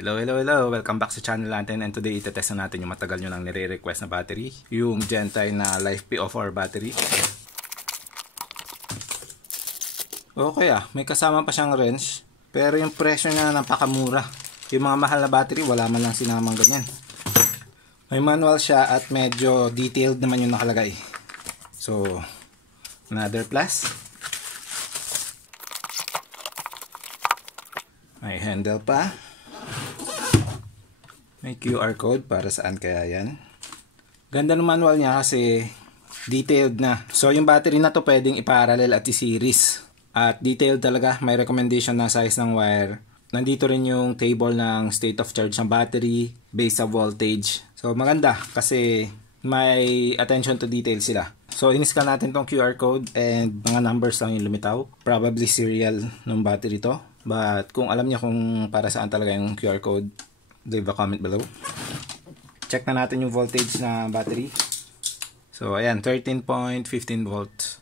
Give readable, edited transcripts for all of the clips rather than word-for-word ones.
Hello. Welcome back sa channel natin, and today itetest na natin yung matagal nyo nang nire-request na battery, yung Gentile na LiFePO4 battery. Okay may kasama pa siyang wrench, pero yung presyo niya napakamura. Yung mga mahal na battery wala man lang sinamang ganyan. May manual siya at medyo detailed naman yung nakalagay. So another plus. May handle pa. May QR code para saan kaya yan. Ganda ng manual niya kasi detailed na. So yung battery na to pwedeng iparallel at i-series. At detailed talaga. May recommendation na size ng wire. Nandito rin yung table ng state of charge ng battery based sa voltage. So maganda kasi may attention to detail sila. So in-scan natin tong QR code and mga numbers lang yung lumitaw. Probably serial ng battery to. But kung alam niya kung para saan talaga yung QR code, leave a comment below. Check na natin yung voltage na battery. So ayan, 13.15 volts.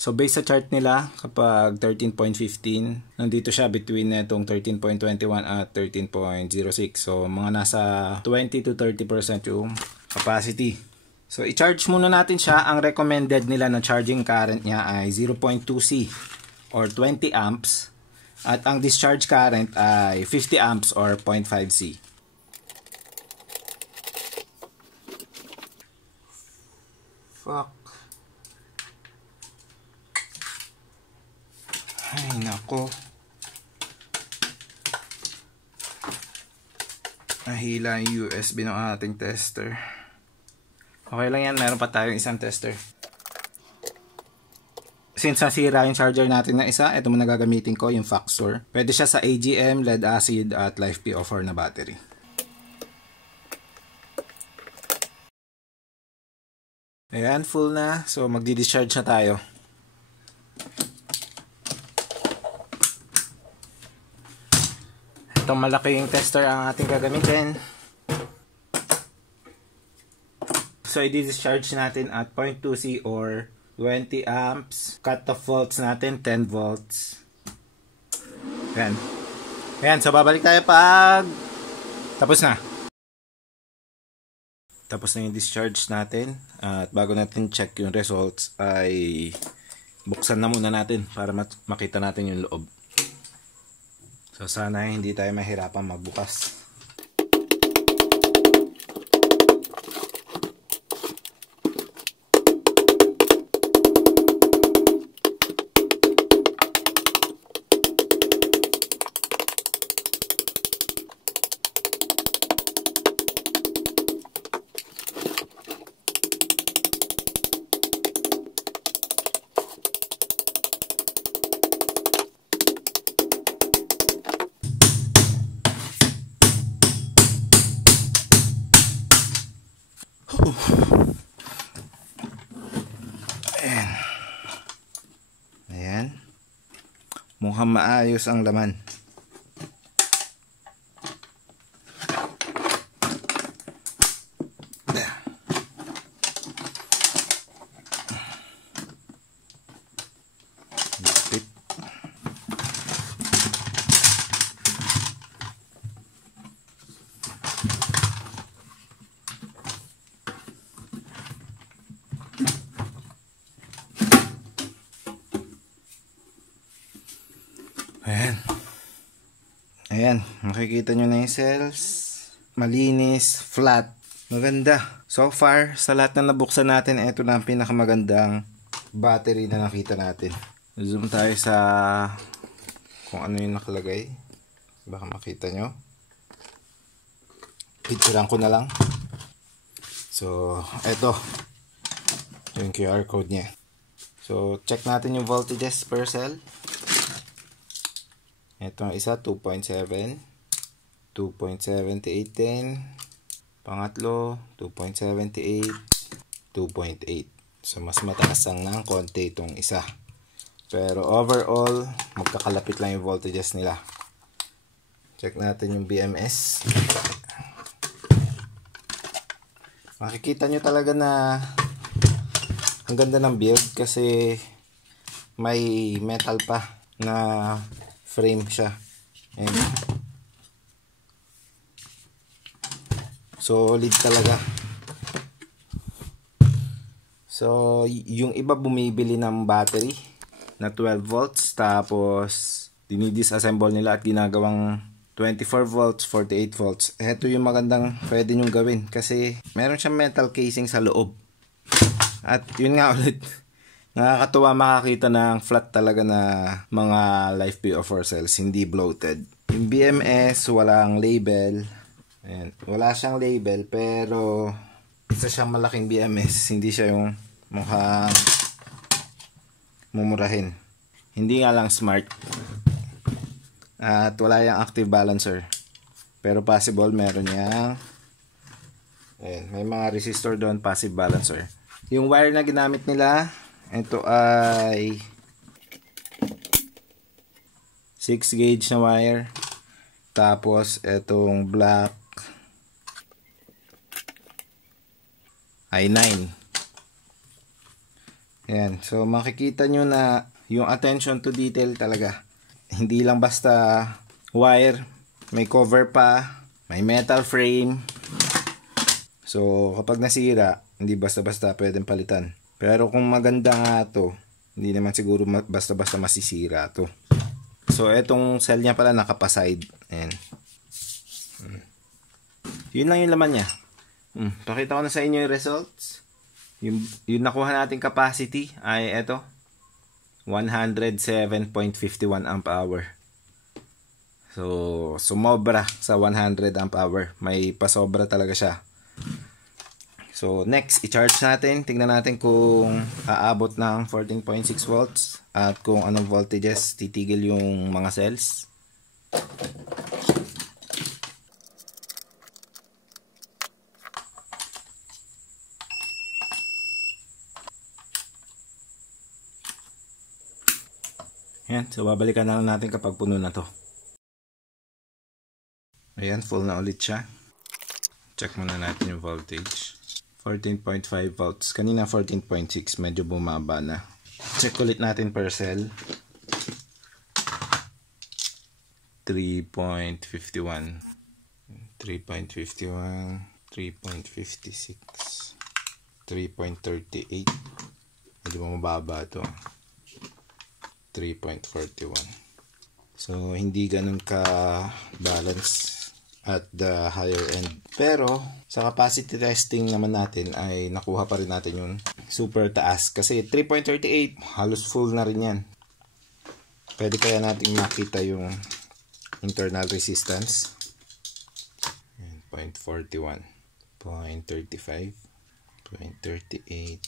So based sa chart nila, kapag 13.15, nandito siya between itong 13.21 at 13.06. So mga nasa 20 to 30% yung capacity. So i-charge muna natin siya. Ang recommended nila na charging current niya ay 0.2C or 20 amps. At ang discharge current ay 50 amps or 0.5C. Fuck. Ay nako. Nahila yung USB ng ating tester. Okay lang yan, meron pa tayong isang tester. Since nasira yung charger natin na isa, ito muna gagamitin ko, yung Factor. Pwede siya sa AGM, lead acid at LiFePO4 na battery. Ayan, full na. So magdi-discharge na tayo. Itong malaking tester ang ating gagamitin. So i-discharge natin at 0.2C or 20 amps. Cut-off volts natin 10 volts. Ayan, so babalik tayo pag tapos na. Tapos na yung discharge natin. At bago natin check yung results ay buksan na muna natin para makita natin yung loob. So sana hindi tayo mahirapan magbukas. Ayan. Mukhang maayos ang laman. Ayan, makikita nyo na yung cells. Malinis, flat, maganda. So far, sa lahat na nabuksan natin, ito na ang pinakamagandang battery na nakita natin. Zoom tayo sa kung ano yung nakalagay. Baka makita nyo. Picturean ko na lang. So, ito yung QR code niya. So, check natin yung voltages per cell. Ito ang isa, 2.7, 2.7810, pangatlo, 2.78, 2.8. So, mas mataas ang ng konti itong isa. Pero overall, magkakalapit lang yung voltages nila. Check natin yung BMS. Makikita nyo talaga na ang ganda ng build kasi may metal pa na frame siya. Ayan. Solid talaga. So, yung iba bumibili ng battery na 12 volts tapos dinidisassemble nila at ginagawang 24 volts, 48 volts. Ito yung magandang pwede nyong gawin kasi meron siyang metal casing sa loob. At yun nga ulit, nakakatuwa makakita ng flat talaga na mga Life PO4 cells, hindi bloated. Yung BMS, walang label. Ayan. Wala siyang label pero isa siyang malaking BMS, hindi siya yung mukhang mumurahin. Hindi nga lang smart. At wala yung active balancer. Pero possible meron yang may mga resistor doon, passive balancer. Yung wire na ginamit nila, ito ay 6 gauge na wire. Tapos itong black ay 9. Ayan. So makikita nyo na yung attention to detail talaga. Hindi lang basta wire, may cover pa, may metal frame. So kapag nasira, hindi basta-basta pwedeng palitan. Pero kung maganda nga to, hindi naman siguro basta-basta masisira to. So etong cell niya pala nakapaside. Ayan. Yun lang yung laman niya. Pakita ko na sa inyo yung results. Yung nakuha nating capacity ay eto, 107.51 amp hour. So sumobra sa 100 amp hour. May pasobra talaga siya. So next, i-charge natin. Tingnan natin kung aabot ng 14.6 volts at kung anong voltages titigil yung mga cells. Ayan, so babalikan na lang natin kapag puno na to. Ayan, full na ulit siya. Check muna natin yung voltage. 14.5 volts. Kanina 14.6, medyo bumaba na. Check ulit natin per cell. 3.51, 3.51, 3.56, 3.38. Medyo mababa to. 3.41. So hindi ganun ka balance at the higher end. Pero sa capacity testing naman natin ay nakuha pa rin natin yung super taas. Kasi 3.38 halos full na rin yan. Pwede kaya natin makita yung internal resistance. 0.41, 0.35, 0.38,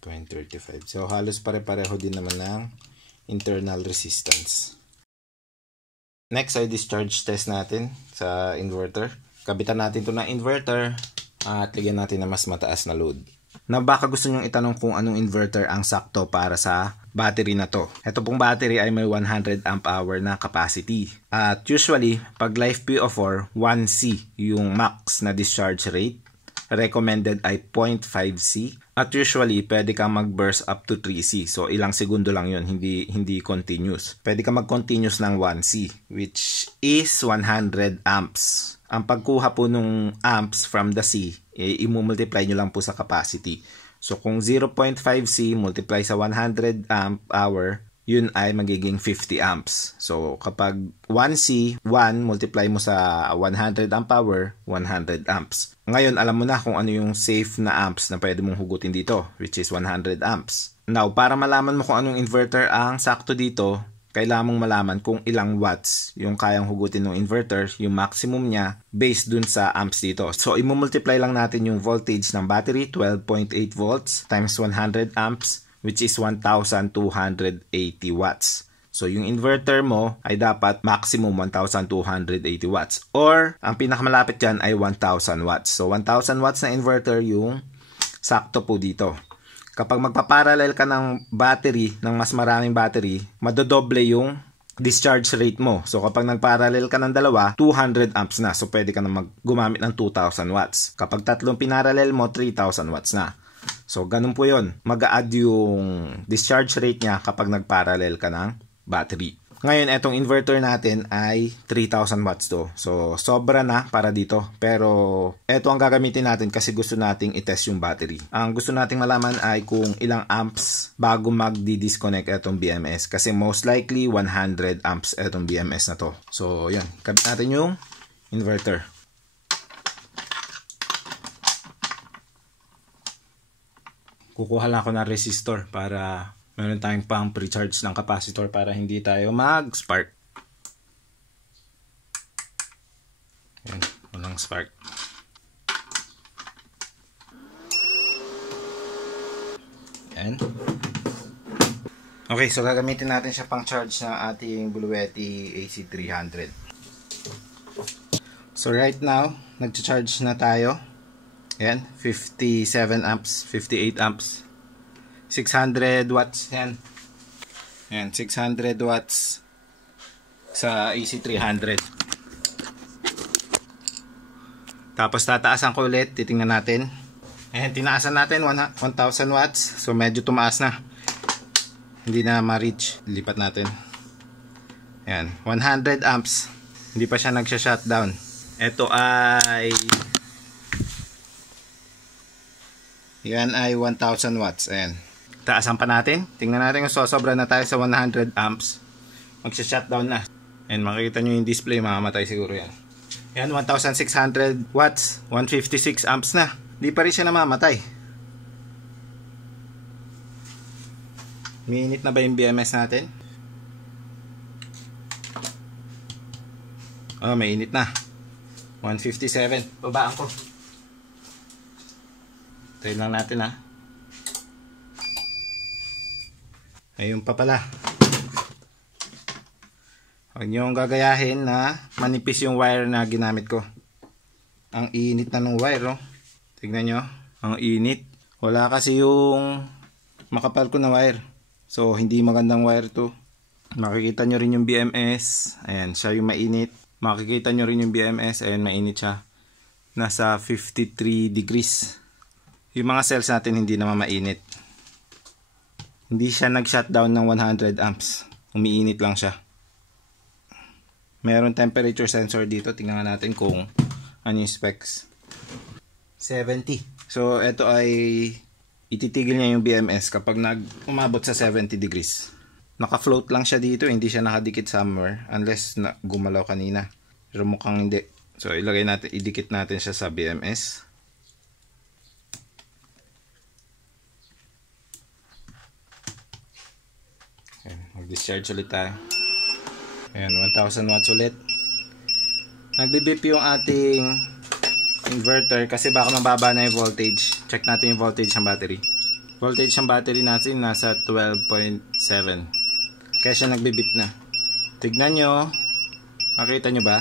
0.35. So halos pare-pareho din naman ng internal resistance. Next ay discharge test natin sa inverter. Kabitan natin ito na inverter at lagyan natin na mas mataas na load. Na baka gusto nyong itanong kung anong inverter ang sakto para sa battery na to. Ito pong battery ay may 100 amp hour na capacity. At usually, pag Life PO4, 1C yung max na discharge rate. Recommended ay 0.5C. At usually, pwede kang mag-burst up to 3C. So, ilang segundo lang yun, hindi continuous. Pwede kang mag-continuous ng 1C, which is 100 amps. Ang pagkuha po nung amps from the C, i-multiply nyo lang po sa capacity. So, kung 0.5C multiply sa 100 amp hour, yun ay magiging 50 amps. So, kapag 1C, 1 multiply mo sa 100 amp hour, 100 amps. Ngayon, alam mo na kung ano yung safe na amps na pwede mong hugutin dito, which is 100 amps. Now, para malaman mo kung anong inverter ang sakto dito, kailangan mong malaman kung ilang watts yung kayang hugutin ng inverter, yung maximum niya, based dun sa amps dito. So, i-multiply lang natin yung voltage ng battery, 12.8 volts, times 100 amps, which is 1,280 watts. So, yung inverter mo ay dapat maximum 1,280 watts. Or, ang pinakamalapit dyan ay 1,000 watts. So, 1,000 watts na inverter yung sakto po dito. Kapag magpaparallel ka ng battery, ng mas maraming battery, madodoble yung discharge rate mo. So, kapag nagparallel ka ng dalawa, 200 amps na. So, pwede ka na gumamit ng 2,000 watts. Kapag tatlong pinarallel mo, 3,000 watts na. So, ganun po yun. Mag-a-add yung discharge rate niya kapag nagparallel ka ng battery. Ngayon, etong inverter natin ay 3,000 watts to. So, sobra na para dito. Pero, eto ang gagamitin natin kasi gusto nating itest yung battery. Ang gusto nating malaman ay kung ilang amps bago magdi-disconnect etong BMS. Kasi most likely, 100 amps etong BMS na to. So, yan. Kabit natin yung inverter. Kukuha lang ako ng resistor para meron tayong pang pre-charge ng capacitor para hindi tayo mag-spark. Ayan, walang spark. Ayan. Okay, so gagamitin natin siya pang charge ng ating Bluetti AC300. So right now, nag-charge na tayo. Ayan, 57 amps, 58 amps. 600 watts yan. Ayan, 600 watts sa AC300. Tapos tataasan ko ulit, titingnan natin. Ayan, tinaasan natin 1,000 watts. So medyo tumaas na. Hindi na ma-reach. Lipat natin. Ayan, 100 amps. Hindi pa siya nagsha-shutdown. Ito ay yan ay 1,000 watts. Ayan. Taasan pa natin. Tingnan natin kung sosobra na tayo sa 100 amps. Magsha-shutdown na. And makikita nyo yung display, mamamatay siguro yan. Yan, 1,600 watts. 156 amps na. Di pa rin siya namamatay. Minute na ba yung BMS natin? Oh, may init na. 157. Babaan ko. Try lang natin ha. Ayun pa pala. Huwag niyong gagayahin na manipis yung wire na ginamit ko. Ang init na ng wire, oh. Tignan nyo. Ang init. Wala kasi yung makapal ko na wire. So, hindi magandang wire to. Makikita nyo rin yung BMS. Ayan, siya yung mainit. Makikita nyo rin yung BMS. Ayan, mainit siya. Nasa 53 degrees. Yung mga cells natin hindi naman mainit. Hindi siya nag-shutdown ng 100 amps. Umiinit lang siya. Meron temperature sensor dito. Tingnan natin kung ano yung specs. 70. So, ito ay ititigil niya yung BMS kapag umabot sa 70 degrees. Naka-float lang siya dito. Hindi siya nakadikit somewhere. Unless gumalaw kanina. Pero mukhang hindi. So, idikit natin siya sa BMS. Mag-discharge ulit tayo. Ayan, 1,000 watts ulit. Nagbe-beep yung ating inverter kasi baka mababa na yung voltage. Check natin yung voltage ng battery. Voltage ng battery natin nasa 12.7. Kaya siya nagbe-beep na. Tignan nyo. Makita nyo ba?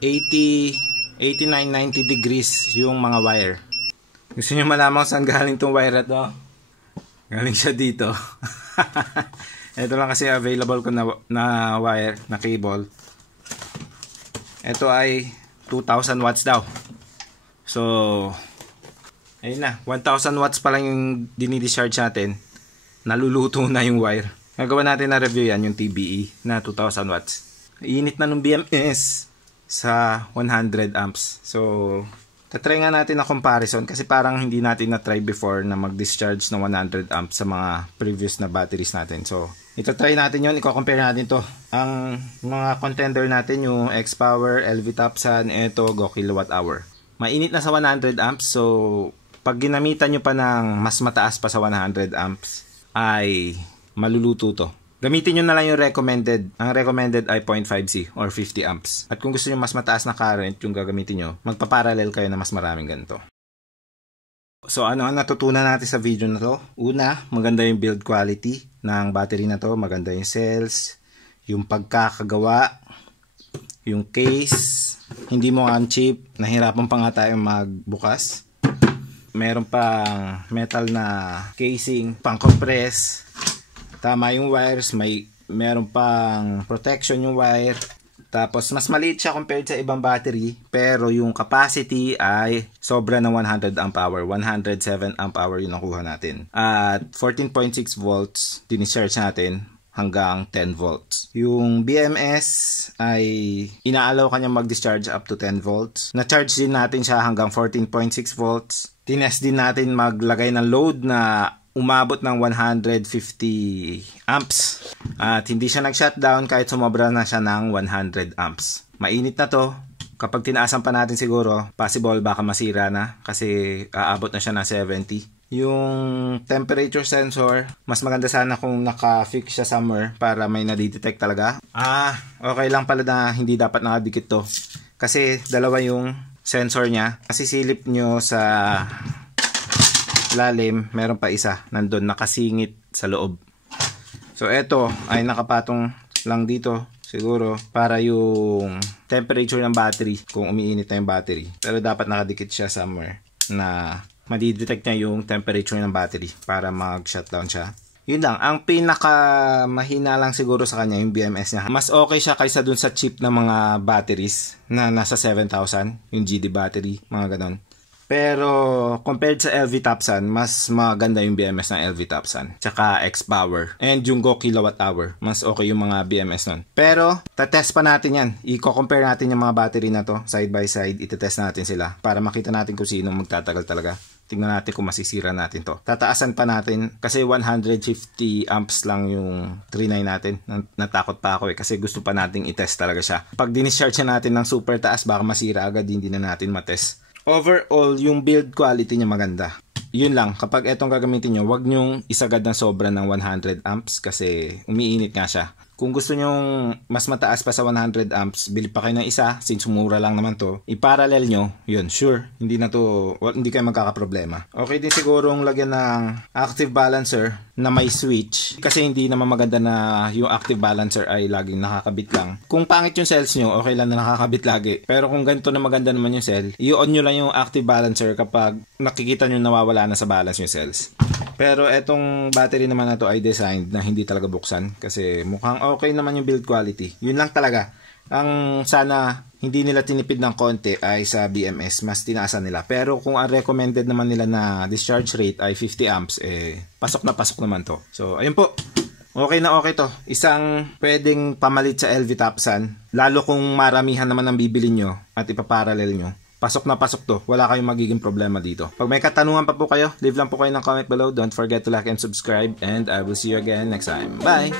80, 89, 90 degrees yung mga wire. Gusto nyo malaman saan galing tong wire na to? Galing siya dito. Ito lang kasi available ko na wire, na cable. Ito ay 2,000 watts daw. So, ayun na. 1,000 watts pa lang yung dinidischarge natin. Naluluto na yung wire. Gagawa natin na review yan, yung TBE na 2,000 watts. Init na nung BMS sa 100 amps. So, tatry nga natin na comparison kasi parang hindi natin na-try before na mag-discharge ng 100 amps sa mga previous na batteries natin. So, ito-try natin yun, i-compare natin to. Ang mga contender natin, yung X-Power, LV Topsan, ito, Go kWh. Mainit na sa 100 amps, so pag ginamitan nyo pa ng mas mataas pa sa 100 amps, ay maluluto to. Gamitin nyo na lang yung recommended. Ang recommended ay 0.5C or 50 amps. At kung gusto nyo mas mataas na current yung gagamitin nyo, magpa-parallel kayo na mas maraming ganito. So ano ang natutunan natin sa video na to? Una, maganda yung build quality ng battery na to. Maganda yung cells, yung pagkakagawa, yung case. Hindi mo ang cheap. Nahirapan pa nga tayong magbukas. Meron pang metal na casing, pang compress. Tama yung wires. Meron pang protection yung wire. Tapos, mas maliit siya compared sa ibang battery. Pero yung capacity ay sobra ng 100 amp hour. 107 amp hour yung nakuha natin. At 14.6 volts, dinischarge natin. hanggang 10 volts. Yung BMS ay inaalaw kanya mag-discharge up to 10 volts. Na-charge din natin siya hanggang 14.6 volts. Tinest din natin maglagay ng load na umabot ng 150 amps. At hindi siya nag-shutdown kahit sumobra na siya ng 100 amps. Mainit na to. Kapag tinaasan pa natin siguro, possible baka masira na kasi aabot na siya ng 70. Yung temperature sensor, mas maganda sana kung naka-fix siya somewhere para may nadidetect talaga. Okay lang pala na hindi dapat nakadikit to. Kasi dalawa yung sensor niya. Kasi silip nyo sa lalim, meron pa isa nandun nakasingit sa loob. So eto ay nakapatong lang dito siguro para yung temperature ng battery kung umiinit na yung battery. Pero dapat nakadikit siya somewhere na madidetect niya yung temperature ng battery para mag-shutdown siya. Yun lang, ang pinaka mahina lang siguro sa kanya yung BMS niya. Mas okay siya kaysa dun sa cheap na mga batteries na nasa 7,000, yung GD battery, mga ganon. Pero compared sa LV Topsun, mas maganda yung BMS ng LV Topsun. Tsaka X-Power. And yung Go kWh. Mas okay yung mga BMS nun. Pero, tatest pa natin yan. I-compare natin yung mga battery na to. Side by side, itetest natin sila. Para makita natin kung sino magtatagal talaga. Tingnan natin kung masisira natin to. Tataasan pa natin. Kasi 150 amps lang yung 39 natin. Natakot pa ako kasi gusto pa nating itest talaga siya. Pag discharge natin ng super taas, baka masira agad. Hindi na natin matest. Overall, yung build quality niya maganda. Yun lang, kapag etong gagamitin nyo, wag nyong isagad ng sobra ng 100 amps kasi umiinit nga siya. Kung gusto nyong mas mataas pa sa 100 amps, bili pa kayo ng isa since mura lang naman to. I-parallel nyo, yun, sure. Hindi kayo magkakaproblema. Okay din sigurong lagyan ng active balancer na may switch. Kasi hindi naman maganda na yung active balancer ay laging nakakabit lang. Kung pangit yung cells nyo, okay lang na nakakabit lagi. Pero kung ganito na maganda naman yung cell, i-on nyo lang yung active balancer kapag nakikita nyo nawawala na sa balance yung cells. Pero etong battery naman na to ay designed na hindi talaga buksan kasi mukhang okay naman yung build quality. Yun lang talaga. Ang sana hindi nila tinipid ng konti ay sa BMS, mas tinaasan nila. Pero kung ang recommended naman nila na discharge rate ay 50 amps, pasok na pasok naman to. So, ayun po. Okay na okay to. Isang pwedeng pamalit sa LV Topsun, lalo kung maramihan naman ang bibili nyo at ipaparallel nyo. Pasok na pasok to. Wala kayong magiging problema dito. Pag may katanungan pa po kayo, leave lang po kayo ng comment below. Don't forget to like and subscribe. And I will see you again next time. Bye!